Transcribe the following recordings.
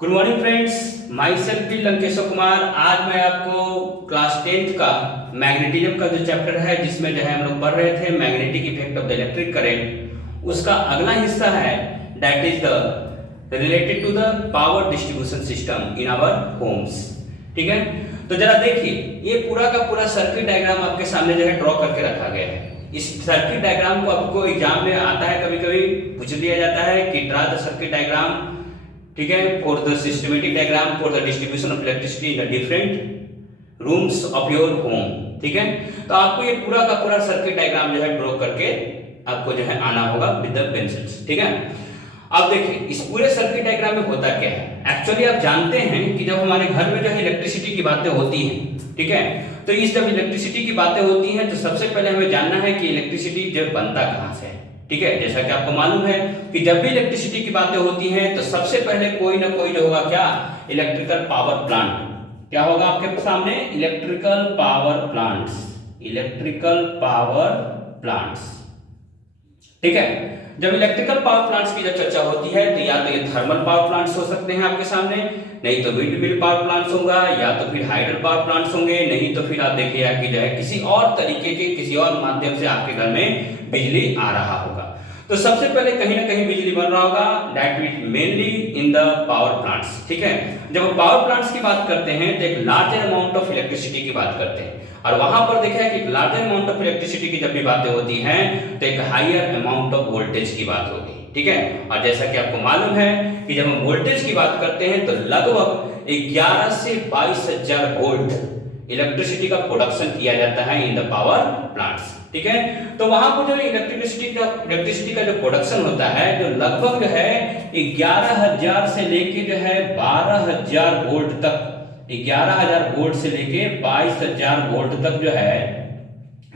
Good morning friends, my self Lankeshwar Kumar. आज मैं आपको क्लास 10th का मैग्नेटिज्म का जो चैप्टर है, जिसमें जो है हम लोग पढ़ रहे थे magnetic effect of the electric current, उसका अगला हिस्सा है that is the related to the power distribution system in our homes. ठीक है, तो जरा देखिए, ये पूरा का पूरा सर्किट डायग्राम आपके सामने जो है ड्रॉ करके रखा गया है। इस सर्किट डायग्राम को आपको एग्जाम में आता है, कभी कभी पूछ लिया जाता है कि ड्रा द सर्किट डायग्राम, ठीक है, for the systematic diagram for the distribution of electricity in the different rooms of your home. ठीक है, तो आपको ये पूरा का पूरा सर्किट डायग्राम जो है ड्रॉ करके आपको जो है आना होगा विद द पेंसिल्स। ठीक है, अब देखिए इस पूरे सर्किट डायग्राम में होता क्या है। एक्चुअली आप जानते हैं कि जब हमारे घर में जो है इलेक्ट्रिसिटी की बातें होती हैं, ठीक है, तो इस जब इलेक्ट्रिसिटी की बातें होती हैं तो सबसे पहले हमें जानना है कि इलेक्ट्रिसिटी जब बनता कहाँ से है। ठीक है, जैसा कि आपको मालूम है कि जब भी इलेक्ट्रिसिटी की बातें होती हैं तो सबसे पहले कोई ना कोई जो होगा क्या, इलेक्ट्रिकल पावर प्लांट। क्या होगा आपके सामने? Electrical power plants, electrical power plants. ठीक है, जब इलेक्ट्रिकल पावर प्लांट्स की जब चर्चा होती है तो या तो ये थर्मल पावर प्लांट्स हो सकते हैं आपके सामने, नहीं तो विंड मिल पावर प्लांट्स होगा, या तो फिर हाइडल पावर प्लांट्स होंगे, नहीं तो फिर आप देखिए कि जो है किसी और तरीके के किसी और माध्यम से आपके घर में बिजली आ रहा होगा। तो सबसे पहले कहीं ना कहीं बिजली बन रहा होगा, that is mainly in the power plants. ठीक है, जब पावर प्लांट्स की बात करते हैं तो एक लार्जर अमाउंट ऑफ इलेक्ट्रिसिटी की बात करते हैं, और वहां पर देखा है कि लार्जर अमाउंट ऑफ इलेक्ट्रिसिटी की जब भी बातें होती हैं तो एक हायर अमाउंट ऑफ वोल्टेज की बात होगी। ठीक है, और जैसा कि आपको मालूम है कि जब हम वोल्टेज की बात करते हैं तो लगभग 11 से 22,000 वोल्ट इलेक्ट्रिसिटी का प्रोडक्शन किया जाता है इन द पावर प्लांट्स। ठीक है, तो वहां पर जो इलेक्ट्रिसिटी का जो प्रोडक्शन होता है जो लगभग जो है 11,000 से लेके जो है 12,000 वोल्ट तक, 11,000 वोल्ट से लेके 22,000 वोल्ट तक जो है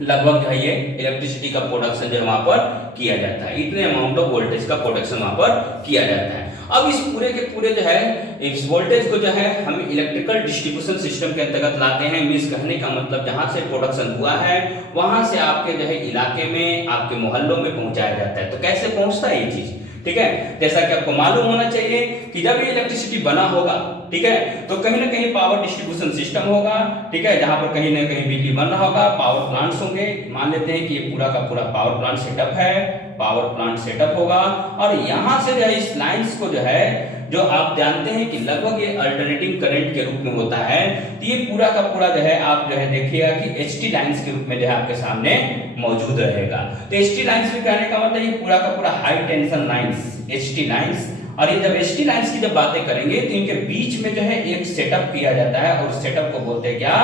लगभग जो है ये इलेक्ट्रिसिटी का प्रोडक्शन जो वहां पर किया जाता है। इतने अमाउंट ऑफ वोल्टेज का प्रोडक्शन वहां पर किया जाता है। अब इस पूरे के पूरे जो है इस वोल्टेज को जो है हम इलेक्ट्रिकल डिस्ट्रीब्यूशन सिस्टम के अंतर्गत लाते हैं। मींस कहने का मतलब जहां से प्रोडक्शन हुआ है वहां से आपके जो है इलाके में, आपके मोहल्लों में पहुंचाया जाता है। तो कैसे पहुंचता है ये चीज? ठीक है, जैसा कि आपको मालूम होना चाहिए कि जब ये इलेक्ट्रिसिटी बना होगा, ठीक है, तो कहीं ना कहीं पावर डिस्ट्रीब्यूशन सिस्टम होगा। ठीक है, जहां पर कहीं ना कहीं बिजली बन रहा होगा, पावर प्लांट्स होंगे। मान लेते हैं कि ये पूरा का पूरा पावर प्लांट सेटअप है, पावर प्लांट सेटअप होगा, और यहां से जो है इस लाइंस को जो है, जो आप जानते हैं कि लगभग ये अल्टरनेटिंग करंट के रूप में होता है, तो ये पूरा का पूरा जो है आप जो है देखिएगा कि एचटी लाइंस के रूप में जो है आपके सामने मौजूद रहेगा। तो एचटी लाइंस में कहने का मतलब ये पूरा का पूरा high tension lines, HT lines. और ये जब एचटी लाइंस की जब बातें करेंगे तो इनके बीच में जो है एक सेटअप किया जाता है, और सेटअप को बोलते हैं क्या?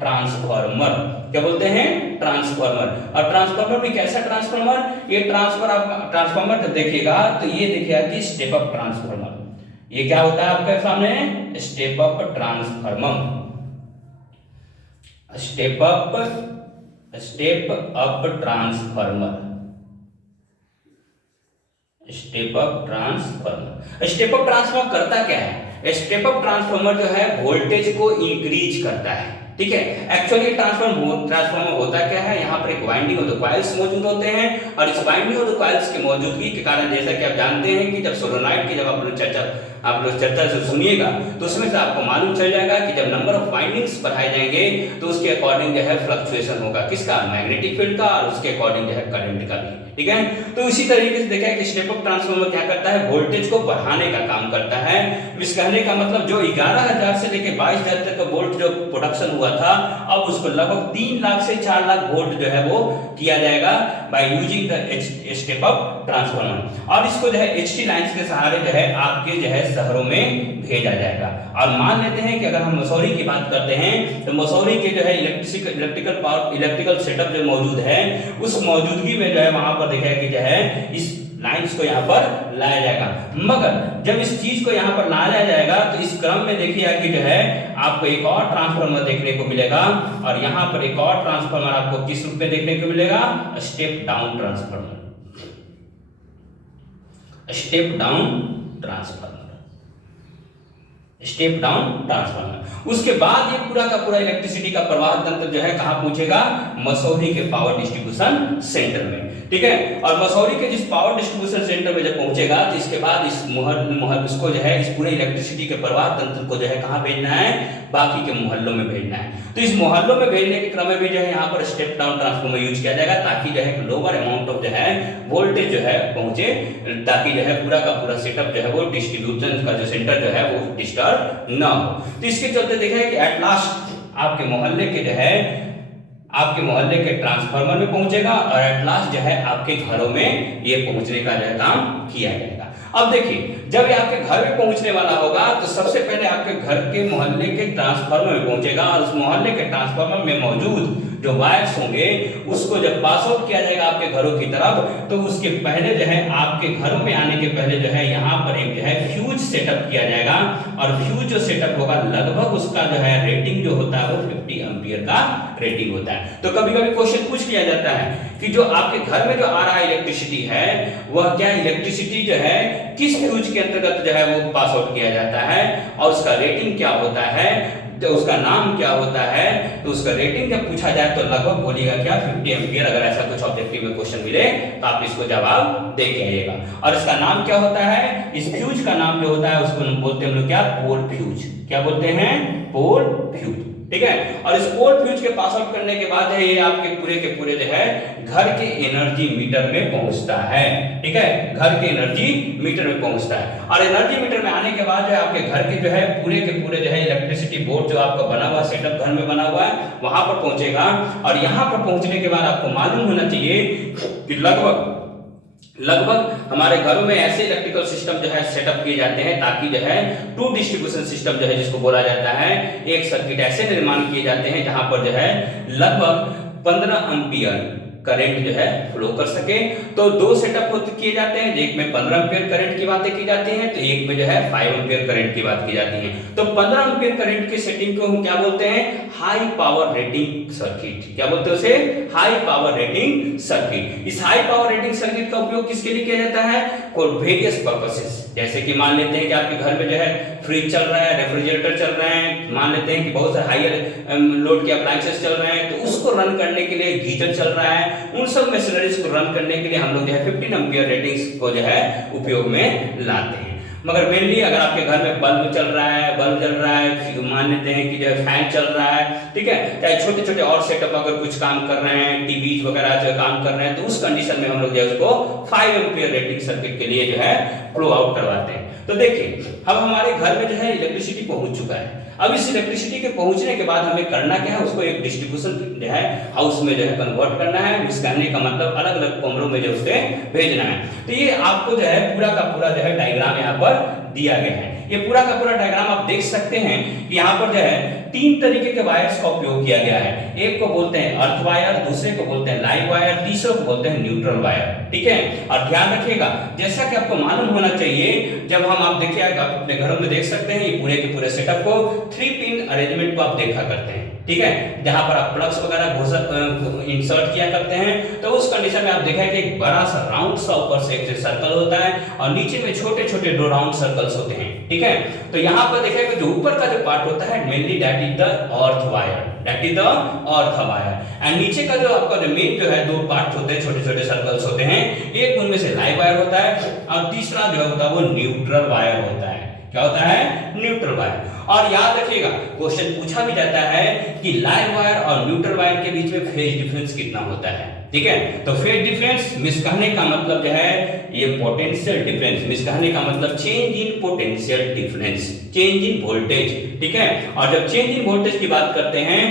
ट्रांसफार्मर। क्या बोलते हैं? ट्रांसफार्मर। और ट्रांसफार्मर भी कैसा ट्रांसफार्मर? ये ट्रांसफार्मर जब देखिएगा तो ये देखिएगा कि स्टेप अप ट्रांसफार्मर। ये क्या होता है आपके सामने? Step up transformer, step up transformer, step up transformer. Step up transformer करता क्या है? स्टेप अप ट्रांसफार्मर जो है वोल्टेज को इंक्रीज करता है। ठीक है, एक्चुअली ट्रांसफार्मर होता क्या है, यहाँ पर एक वाइंडिंग ऑफ द कॉइल्स मौजूद होते हैं, और इस वाइंडिंग ऑफ द कॉइल्स की मौजूदगी के कारण जैसा कि आप जानते हैं कि जब सोलेनॉइड की जब आप लोग चर्चा से सुनिएगा तो उसमें से आपको मालूम चल जाएगा कि जब नंबर ऑफ वाइंडिंग्स बढ़ाए जाएंगे तो उसके अकॉर्डिंग जो है फ्लक्चुएशन होगा, किसका? मैग्नेटिक फील्ड का, और उसके अकॉर्डिंग जो है करंट का भी। ठीक है, तो इसी तरीके से देखा है कि स्टेप अप ट्रांसफार्मर क्या करता है? वोल्टेज को बढ़ाने का काम करता है। इस कहने का मतलब जो 11,000 से लेकर 22,000 तक का वोल्ट जो प्रोडक्शन हुआ था, अब उसको लगभग 3 लाख से 4 लाख वोल्ट जो है वो किया जाएगा by using the step up transformer. और इसको जो है एचटी लाइंस के सहारे जो है आपके जो है शहरों में भेजा जाएगा। और मान लेते हैं कि अगर हम मसौरी की बात करते हैं तो मसौरी के जो है इलेक्ट्रिकल सेटअप जो मौजूद है, उस मौजूदगी में जो है वहां पर देखा है कि जो है इस लाइंस को यहाँ पर लाया जाएगा। मगर जब इस चीज को यहाँ पर लाया जाएगा तो इस क्रम में देखिए कि जो है आपको एक और ट्रांसफार्मर देखने को मिलेगा, और यहाँ पर एक और ट्रांसफार्मर आपको किस रूप में देखने को मिलेगा? Step down transformer, step down transformer, step down transformer. उसके बाद ये पूरा का पूरा इलेक्ट्रिसिटी का प्रवाह तंत्र जो है कहां पहुंचेगा? मसौरी के पावर डिस्ट्रीब्यूशन सेंटर में। ठीक है। और मसौरी के जिस पावर डिस्ट्रीब्यूशन सेंटर में जब पहुंचेगा तो इसके बाद इस इसको जो है इस पूरे इलेक्ट्रिसिटी के प्रवाह तंत्र को जो है कहाँ भेजना है, बाकी के मोहल्लों में भेजना है। तो इस मोहल्लों में भेजने के क्रम में भी जो है यहाँ पर स्टेप डाउन ट्रांसफार्मर यूज किया जाएगा ताकि जो है लोअर अमाउंट ऑफ जो है वोल्टेज जो है पहुंचे, ताकि जो है पूरा का पूरा सेटअप जो है वो डिस्ट्रीब्यूशन का जो सेंटर जो है वो डिस्टर्ब ना हो। तो इसके चलते देखा है कि एट लास्ट आपके मोहल्ले के जो है आपके मोहल्ले के ट्रांसफार्मर में पहुंचेगा और एट लास्ट जो है आपके घरों में ये पहुंचने का जो काम किया जाएगा। अब देखिए जब ये आपके घर में पहुंचने वाला होगा तो सबसे पहले आपके घर के मोहल्ले के ट्रांसफार्मर में पहुंचेगा और उस मोहल्ले के ट्रांसफार्मर में मौजूद जो वायर्स होंगे उसको जब पास आउट किया जाएगा आपके घरों की तरफ, तो उसके पहले जो है आपके घरों में आने के पहले जो है यहाँ पर एक जो है फ्यूज सेटअप किया जाएगा और फ्यूज जो सेटअप होगा लगभग उसका जो है रेटिंग जो होता है वो 50 एम्पियर का रेटिंग होता है। तो कभी कभी क्वेश्चन पूछ लिया जाता है कि जो आपके घर में जो आ रहा इलेक्ट्रिसिटी है वह क्या इलेक्ट्रिसिटी जो है किस फ्यूज के अंतर्गत जो है वो पास आउट किया जाता है और उसका रेटिंग क्या होता है, तो उसका नाम क्या होता है। तो उसका रेटिंग जब पूछा जाए तो लगभग बोलिएगा क्या 50 एम्पियर। अगर ऐसा कुछ ऑब्जेक्टिव में क्वेश्चन मिले तो आप इसको जवाब दे के आइएगा। और इसका नाम क्या होता है, इस फ्यूज का नाम जो होता है उसको हम बोलते हैं हम लोग क्या, पोल फ्यूज। क्या बोलते हैं, पोल फ्यूज। ठीक है। और इस पोल फ्यूज के पास आउट करने के बाद है ये आपके पूरे जो है घर के एनर्जी मीटर में पहुंचता है। ठीक है, घर के एनर्जी मीटर में पहुंचता है और एनर्जी मीटर में आने के बाद जो है आपके घर के जो है पूरे के पूरे जो है इलेक्ट्रिसिटी बोर्ड जो आपका बना हुआ सेटअप घर में बना हुआ है वहां पर पहुंचेगा। और यहां पर पहुंचने के बाद आपको मालूम होना चाहिए कि लगभग हमारे घरों में ऐसे इलेक्ट्रिकल सिस्टम जो है सेटअप किए जाते हैं ताकि जो है टू डिस्ट्रीब्यूशन सिस्टम जो है जिसको बोला जाता है, एक सर्किट ऐसे निर्माण किए जाते हैं जहां पर जो है लगभग 15 एम्पियर करंट जो है फ्लो कर सके। तो दो सेटअप किए जाते हैं, एक में 15 एम्पियर करंट की बातें की जाती हैं तो एक में जो है 5 एम्पियर करंट की बात की जाती है। तो 15 एम्पियर करंट की सेटिंग को हम क्या बोलते हैं, हाई पावर रेटिंग सर्किट। क्या बोलते हैं उसे, हाई पावर रेटिंग सर्किट। इस हाई पावर रेटिंग सर्किट का उपयोग किसके लिए किया जाता है, फॉर वेरियस पर्पसेस। जैसे कि मान लेते हैं कि आपके घर में जो है फ्रिज चल रहा है, रेफ्रिजरेटर चल रहे हैं, मान लेते हैं कि बहुत सारे हायर लोड के अप्लायंसेस चल रहे हैं तो उसको रन करने के लिए गीजर चल रहा है, उन सब मशीनरीज को रन करने के लिए हम लोग जो है 15 एम्पियर रेटिंग्स को जो है उपयोग में लाते हैं। मगर मेनली अगर आपके घर में बल्ब चल रहा है, मान लेते हैं कि जो है फैन चल रहा है, ठीक है, चाहे छोटे छोटे और सेटअप अगर कुछ काम कर रहे हैं, टीवी वगैरह जो काम कर रहे हैं, तो उस कंडीशन में हम लोग जो है उसको 5 एम्पियर रेटिंग सर्किट के लिए जो है फ्लो आउट करवाते हैं। तो देखिए अब हमारे घर में जो है इलेक्ट्रिसिटी पहुंच चुका है। अब इस इलेक्ट्रिसिटी के पहुंचने के बाद हमें करना क्या है, उसको एक डिस्ट्रीब्यूशन जो है हाउस में जो है कन्वर्ट करना है। इस कहने का मतलब अलग अलग कमरों में जो उसे भेजना है। तो ये आपको जो है पूरा का पूरा जो है डायग्राम यहाँ पर दिया गया है। ये पूरा का पूरा डायग्राम आप देख सकते हैं कि यहाँ पर जो है 3 तरीके के वायर्स का उपयोग किया गया है। एक को बोलते हैं अर्थ वायर, दूसरे को बोलते हैं लाइव वायर, तीसरे को बोलते हैं न्यूट्रल वायर। ठीक है, और ध्यान रखिएगा जैसा कि आपको मालूम होना चाहिए, जब हम आप देखिए आप अपने घरों में देख सकते हैं ये पूरे के पूरे सेटअप को 3 पिन अरेंजमेंट को आप देखा करते हैं। ठीक है, जहां पर आप प्लग्स वगैरह इंसर्ट किया करते हैं तो उस कंडीशन में आप देखा है कि एक बड़ा सा राउंड सा ऊपर से एक सर्कल होता है और नीचे में छोटे छोटे 2 राउंड सर्कल्स होते हैं। ठीक है, तो यहाँ पर देखिएगा जो ऊपर का जो पार्ट होता है mainly that is the earth wire, and नीचे का जो आपका जो मेन जो है 2 पार्ट होते हैं, छोटे छोटे सर्कल्स होते हैं, एक उनमें से लाइव वायर होता है और तीसरा जो होता है वो न्यूट्रल वायर होता है। क्या होता है, न्यूट्रल वायर। और याद रखिएगा क्वेश्चन पूछा भी जाता है कि लाइव वायर और न्यूट्रल वायर के बीच में फेज डिफरेंस कितना होता है। ठीक है, तो फेज डिफरेंस मिस कहने का मतलब जो है ये पोटेंशियल डिफरेंस, मिस कहने का मतलब change in potential difference, change in voltage. ठीक है, और जब चेंज इन वोल्टेज की बात करते हैं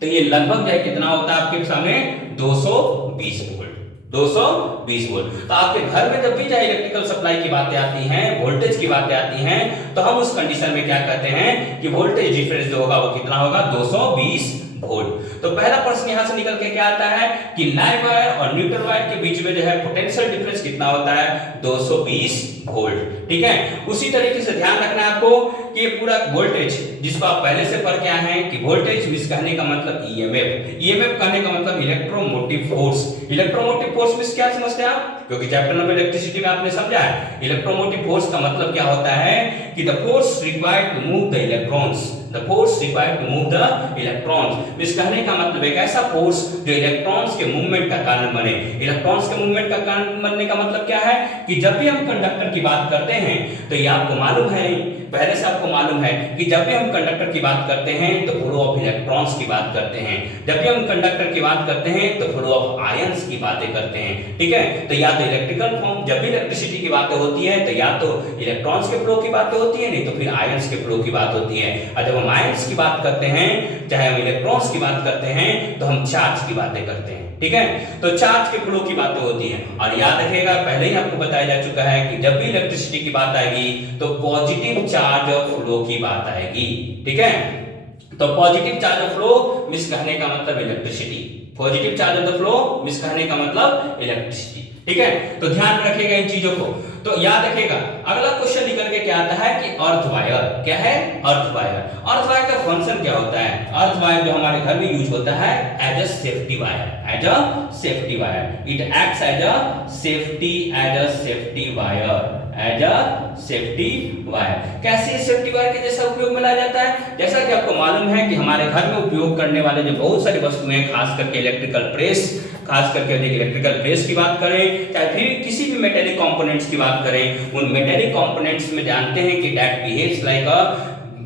तो ये लगभग जो है कितना होता है आपके सामने 220 वोल्ट। 220 वोल्ट। तो आपके घर में जब भी चाहे इलेक्ट्रिकल सप्लाई की बातें आती हैं, वोल्टेज की बातें आती हैं, तो हम उस कंडीशन में क्या कहते हैं कि वोल्टेज डिफरेंस जो होगा वो कितना होगा, 220 वोल्ट। तो पहला प्रश्न यहां से निकल के क्या आता है कि लाइव वायर और न्यूट्रल वायर के बीच में जो है पोटेंशियल डिफरेंस कितना होता है, 220 वोल्ट। ठीक है, उसी तरीके से ध्यान रखना है आपको कि पूरा वोल्टेज जिसको आप पहले से पढ़ के आए हैं कि वोल्टेज मिस कहने का मतलब ईएमएफ कहने का मतलब electromotive force. Electromotive force miss क्या समझते हैं आप, क्योंकि चैप्टर नंबर इलेक्ट्रिसिटी में आपने समझा है इलेक्ट्रोमोटिव फोर्स का मतलब क्या होता है कि the force required to move the electrons the force required to move the electrons. इस कहने का मतलब एक ऐसा फोर्स जो इलेक्ट्रॉन्स के मूवमेंट का कारण बने। इलेक्ट्रॉन्स के मूवमेंट का कारण बनने का मतलब क्या है कि जब भी हम कंडक्टर की बात करते हैं तो ये आपको मालूम है, पहले से आपको मालूम है कि जब भी हम कंडक्टर की बात करते हैं तो फ्लो ऑफ इलेक्ट्रॉन्स की बात करते हैं, जब भी हम कंडक्टर की बात करते हैं तो फ्लो ऑफ आयंस की बातें करते हैं। ठीक है, तो या तो इलेक्ट्रिकल फॉर्म, जब भी इलेक्ट्रिसिटी की बातें होती है तो या तो इलेक्ट्रॉन्स के फ्लो की बातें होती है, नहीं तो फिर आयंस के फ्लो की बात होती है। और जब हम आयंस की बात करते हैं, चाहे हम इलेक्ट्रॉन्स की बात करते हैं, तो हम चार्ज की बातें करते हैं। ठीक है, तो चार्ज के फ्लो की बातें होती हैं। और याद रखिएगा, पहले ही आपको बताया जा चुका है कि जब भी इलेक्ट्रिसिटी की बात आएगी तो पॉजिटिव चार्ज ऑफ फ्लो की बात आएगी। ठीक है, तो positive charge of flow miss कहने का मतलब electricity, positive charge of the flow miss कहने का मतलब इलेक्ट्रिसिटी। ठीक है, तो ध्यान रखिएगा इन चीजों को। तो याद रखिएगा, अगला क्वेश्चन निकल के क्या आता है कि अर्थ वायर क्या है, अर्थ वायर। अर्थ वायर का फंक्शन क्या होता है? अर्थ वायर जो हमारे घर में यूज होता है as a safety wire, as a safety wire, it acts as a safety wire, as a safety wire. कैसे सेफ्टी वायर के जैसा उपयोग में लाया जाता है? जैसा कि आपको मालूम है कि हमारे घर में उपयोग करने वाले जो बहुत सारी वस्तुएं, खास करके इलेक्ट्रिकल प्रेस, खास करके इलेक्ट्रिकल प्रेस की बात करें, चाहे फिर किसी भी मेटेलिक कंपोनेंट्स की बात करें, उन मेटेलिक कंपोनेंट्स में जानते हैं कि that behaves like a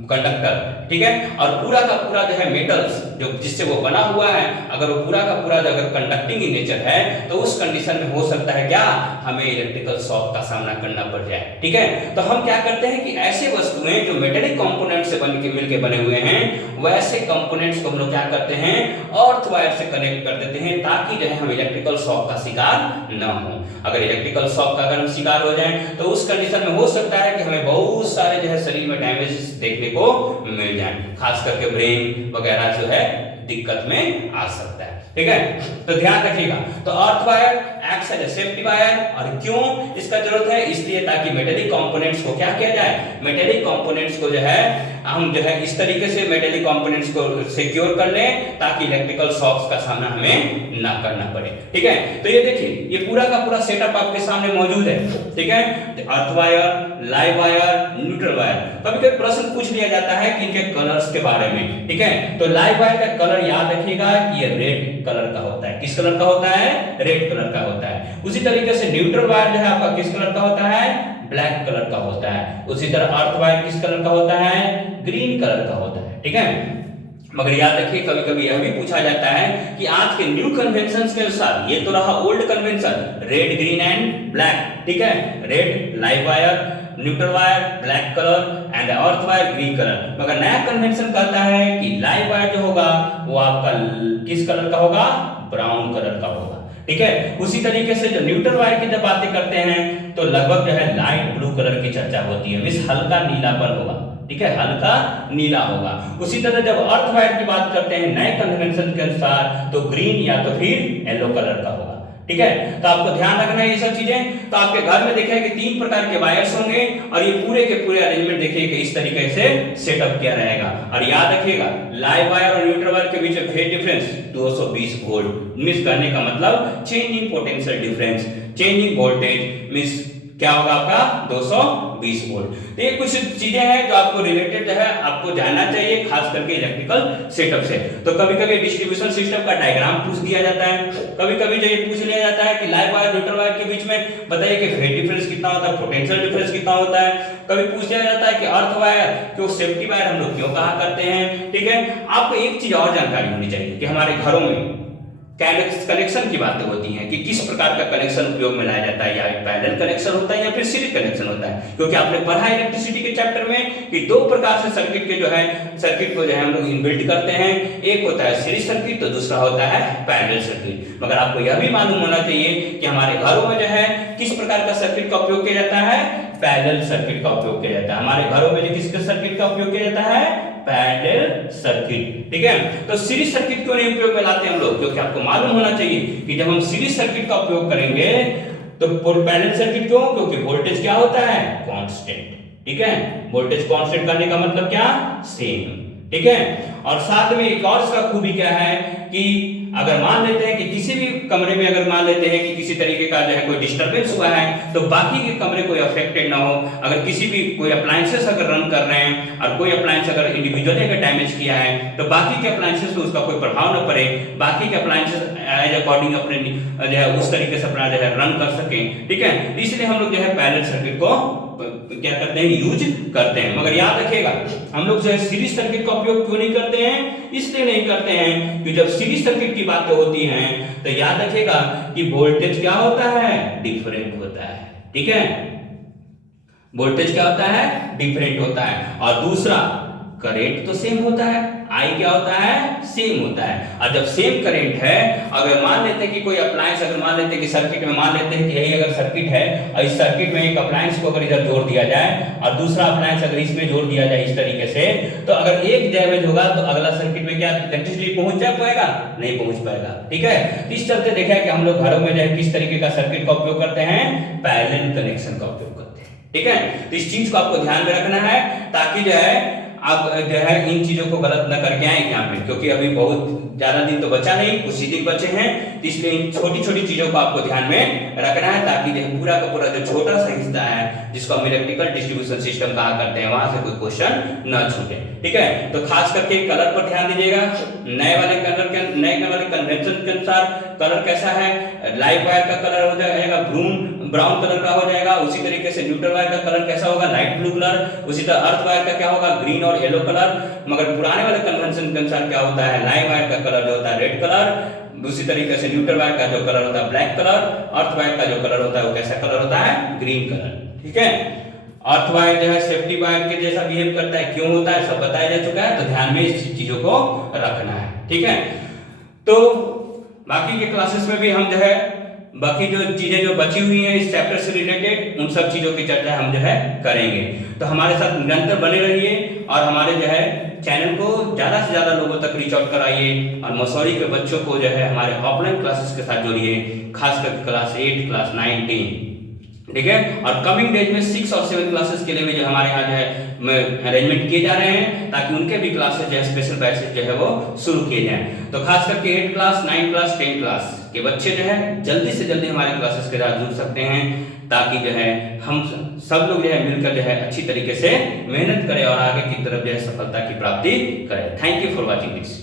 conductor. ठीक है, और पूरा का पूरा जो है मेटल्स जो जिससे वो बना हुआ है, अगर वो पूरा का पूरा अगर कंडक्टिंग इन नेचर है तो उस कंडीशन में हो सकता है क्या, हमें इलेक्ट्रिकल शॉक का सामना करना पड़ जाए। ठीक है, तो हम क्या करते हैं कि ऐसे वस्तुएं जो मेटेलिक कंपोनेंट से मिलके बने हुए हैं, वैसे कंपोनेंट्स को हम लोग क्या करते हैं, अर्थ वायर से कनेक्ट कर देते हैं, ताकि जो है हम इलेक्ट्रिकल शॉक का शिकार न हो। अगर इलेक्ट्रिकल शॉक का अगर हम शिकार हो जाएं तो उस कंडीशन में हो सकता है कि हमें बहुत सारे जो है शरीर में डैमेज देखने को मिल जाए, खास करके ब्रेन वगैरह जो है दिक्कत में आ सकता है। ठीक है, तो ध्यान रखिएगा। तो earth wire acts as a safety wire, और क्यों इसका जरूरत है, इसलिए ताकि मेटेलिक कंपोनेंट्स को क्या किया जाए, मेटेलिक कंपोनेंट्स को जो है हम जो है इस तरीके से मेटेलिक कंपोनेंट्स को सिक्योर कर लें ताकि इलेक्ट्रिकल शॉक्स का सामना हमें ना करना पड़े। ठीक है, तो ये देखिए, ये पूरा का पूरा सेटअप आपके सामने मौजूद है। ठीक है, earth wire, live wire, neutral wire. कभी कभी प्रश्न पूछ लिया जाता है कि इनके कलर्स के बारे में। ठीक है, तो लाइव वायर का कलर याद रखिएगा कि ये रेड कलर का होता है। किस कलर का होता है? रेड कलर का होता है। उसी तरीके से न्यूट्रल वायर जो है आपका किस कलर का होता है? ब्लैक कलर का होता है। उसी तरह अर्थ वायर किस कलर का होता है? ग्रीन कलर का होता है। ठीक है, मगर याद रखिए, कभी कभी यह भी पूछा जाता है कि आज के न्यू कन्वेंशंस के अनुसार, ये तो रहा old convention, red, green and black. ठीक है, red live wire, neutral wire black colour and earth wire green colour. मगर नया कन्वेंशन कहता है कि लाइव वायर जो होगा वो आपका किस कलर का होगा? ब्राउन कलर का होगा। ठीक है, उसी तरीके से जो न्यूट्रल वायर की जब बातें करते हैं तो लगभग जो है लाइट ब्लू कलर की चर्चा होती है, मींस हल्का नीलापन होगा। ठीक है, हल्का नीला होगा। उसी तरह जब अर्थ वायर की बात करते हैं नए कन्वेंशन के अनुसार तो ग्रीन या तो फिर येलो कलर का होगा। ठीक है, तो आपको ध्यान रखना है ये सब चीजें। तो आपके घर में देखिए कि 3 प्रकार के वायर्स होंगे और ये पूरे के पूरे अरेंजमेंट देखिए कि इस तरीके से सेटअप किया रहेगा। और याद रखिएगा, लाइव वायर और न्यूट्रल वायर के बीच में फेज डिफरेंस 220 वोल्ट। मिस करने का मतलब changing potential difference, changing voltage miss क्या होगा आपका 220 वोल्ट। तो ये कुछ चीजें हैं जो आपको रिलेटेड है, आपको जानना चाहिए, खास करके इलेक्ट्रिकल सेटअप से। तो कभी कभी डिस्ट्रीब्यूशन सिस्टम का डायग्राम पूछ दिया जाता है, कभी कभी जो ये पूछ लिया जाता है कि लाइव वायर न्यूट्रल वायर के बीच में बताइए कि फेज डिफरेंस कितना होता है, पोटेंशियल डिफरेंस कितना होता है। कभी पूछ लिया जाता है कि अर्थ वायर क्यों सेफ्टी वायर हम लोग क्यों कहा करते हैं। ठीक है, आपको एक चीज और जानकारी होनी चाहिए कि हमारे घरों में कनेक्शन की बातें होती हैं कि किस प्रकार का कनेक्शन उपयोग में लाया जाता है, या पैरेलल कनेक्शन होता है या फिर सीरीज कनेक्शन होता है। क्योंकि आपने पढ़ा इलेक्ट्रिसिटी के चैप्टर में कि 2 प्रकार से सर्किट के जो है सर्किट को जो है हम लोग इनबिल्ट करते हैं, एक होता है सीरीज सर्किट तो दूसरा होता है पैरेलल सर्किट। मगर आपको यह भी मालूम होना चाहिए कि हमारे घरों में जो है किस प्रकार का सर्किट का उपयोग किया जाता है, पैरेलल सर्किट का उपयोग किया जाता है। हमारे घरों में जो किसके सर्किट का उपयोग किया जाता है, पैरेलल सर्किट। ठीक है, तो सीरीज सर्किट क्यों नहीं उपयोग में लाते हम लोग, क्योंकि आपको मालूम होना चाहिए कि जब हम सीरीज सर्किट का उपयोग करेंगे तो पैरेलल सर्किट क्यों, क्योंकि वोल्टेज क्या होता है, कांस्टेंट। ठीक है, वोल्टेज कांस्टेंट करने का मतलब क्या, सेम। ठीक है, और साथ में एक और इसका खूबी क्या है कि अगर मान लेते हैं कि किसी भी कमरे में अगर मान लेते हैं कि किसी तरीके का जो है कोई डिस्टरबेंस हुआ है तो बाकी के कमरे कोई अफेक्टेड ना हो। अगर किसी भी कोई अप्लायंसेस अगर रन कर रहे हैं और कोई अप्लायंस अगर इंडिविजुअली अगर डैमेज किया है तो बाकी के अप्लायंसेस पे उसका कोई प्रभाव न पड़े, बाकी के अप्लायंसेस एज अकॉर्डिंग अपने जो है उस तरीके से अपना जो है रन कर सकें। ठीक है, इसलिए हम लोग जो है पैरेलल सर्किट को क्या करते हैं, यूज करते हैं। मगर याद रखिएगा हम लोग जो है सीरीज सर्किट का उपयोग क्यों नहीं करते हैं, इसलिए नहीं करते हैं कि जब सीरीज सर्किट की बातें होती हैं तो याद रखिएगा कि वोल्टेज क्या होता है, डिफरेंट होता है। ठीक है, वोल्टेज क्या होता है, डिफरेंट होता है। और दूसरा करंट तो सेम होता है, आई क्या होता है, सेम होता है। और जब सेम करंट है, अगर मान लेते हैं कि कोई अप्लायंस अगर मान लेते हैं कि सर्किट में मान लेते हैं कि यही अगर सर्किट है और इस सर्किट में एक अप्लायंस को अगर इधर जोड़ दिया जाए और दूसरा अप्लायंस अगर इसमें जोड़ दिया जाए इस तरीके से, तो अगर एक डैमेज होगा तो अगला सर्किट में क्या इलेक्ट्रिसिटी पहुंच जा पाएगा, नहीं पहुंच पाएगा। ठीक है, इस चलते देखा कि हम लोग घरों में जो है किस तरीके का सर्किट का उपयोग करते हैं, पैरेलल कनेक्शन का उपयोग करते हैं। ठीक है, तो इस चीज को आपको ध्यान में रखना है ताकि जो है आप जो है इन चीजों को गलत न करके आए एग्जाम में, क्योंकि अभी बहुत ज्यादा दिन तो बचा नहीं, कुछ ही दिन बचे हैं। तो इसलिए इन छोटी छोटी चीजों को आपको ध्यान में रखना है ताकि जो पूरा का पूरा जो छोटा सा हिस्सा है जिसको हम इलेक्ट्रिकल डिस्ट्रीब्यूशन सिस्टम कहा करते हैं वहां से कोई क्वेश्चन न छूटे। ठीक है, तो खास करके कलर पर ध्यान दीजिएगा। नए वाले कन्वेंशन के अनुसार कलर कैसा है, लाइट वायर का कलर हो जाएगा ब्राउन कलर का हो जाएगा। उसी तरीके से न्यूट्रल वायर का कलर कैसा होगा, लाइट ब्लू कलर। उसी तरह अर्थ वायर का क्या होगा, ग्रीन और येलो कलर। मगर पुराने वाले कन्वेंशन के अनुसार क्या होता है, लाइट वायर का कलर जो होता है रेड कलर। दूसरी तरीके से न्यूट्रल वायर का जो कलर होता है ब्लैक कलर। अर्थ वायर का जो कलर होता है वो कैसा कलर होता है, ग्रीन कलर। ठीक है, अर्थ वायर जो है सेफ्टी वायर के जैसा बिहेव करता है, क्यों होता है सब बताया जा चुका है, तो ध्यान में इस चीजों को रखना है। ठीक है, तो बाकी के क्लासेस में भी हम जो है बाकी जो चीजें जो बची हुई हैं इस चैप्टर से रिलेटेड उन सब चीजों की चर्चा हम जो है करेंगे। तो हमारे साथ निरंतर बने रहिए और हमारे जो है चैनल को ज्यादा से ज्यादा लोगों तक रीच आउट कराइए और मसूरी के बच्चों को जो है हमारे ऑफलाइन क्लासेस के साथ जोड़िए, खासकर क्लास 8, क्लास 9, 10। ठीक है, और कमिंग डेज में 6 और 7 क्लासेस के लिए भी जो हमारे यहाँ जो है अरेंजमेंट किए जा रहे हैं ताकि उनके भी क्लासेस जो है स्पेशल बैचेस जो है वो शुरू किए जाएं। तो खास करके 8 क्लास, 9 क्लास, 10 क्लास के बच्चे जो है जल्दी से जल्दी हमारे क्लासेस के साथ जुड़ सकते हैं ताकि जो है हम सब लोग जो है मिलकर जो है अच्छी तरीके से मेहनत करें और आगे की तरफ जो है सफलता की प्राप्ति करें। Thank you for watching this.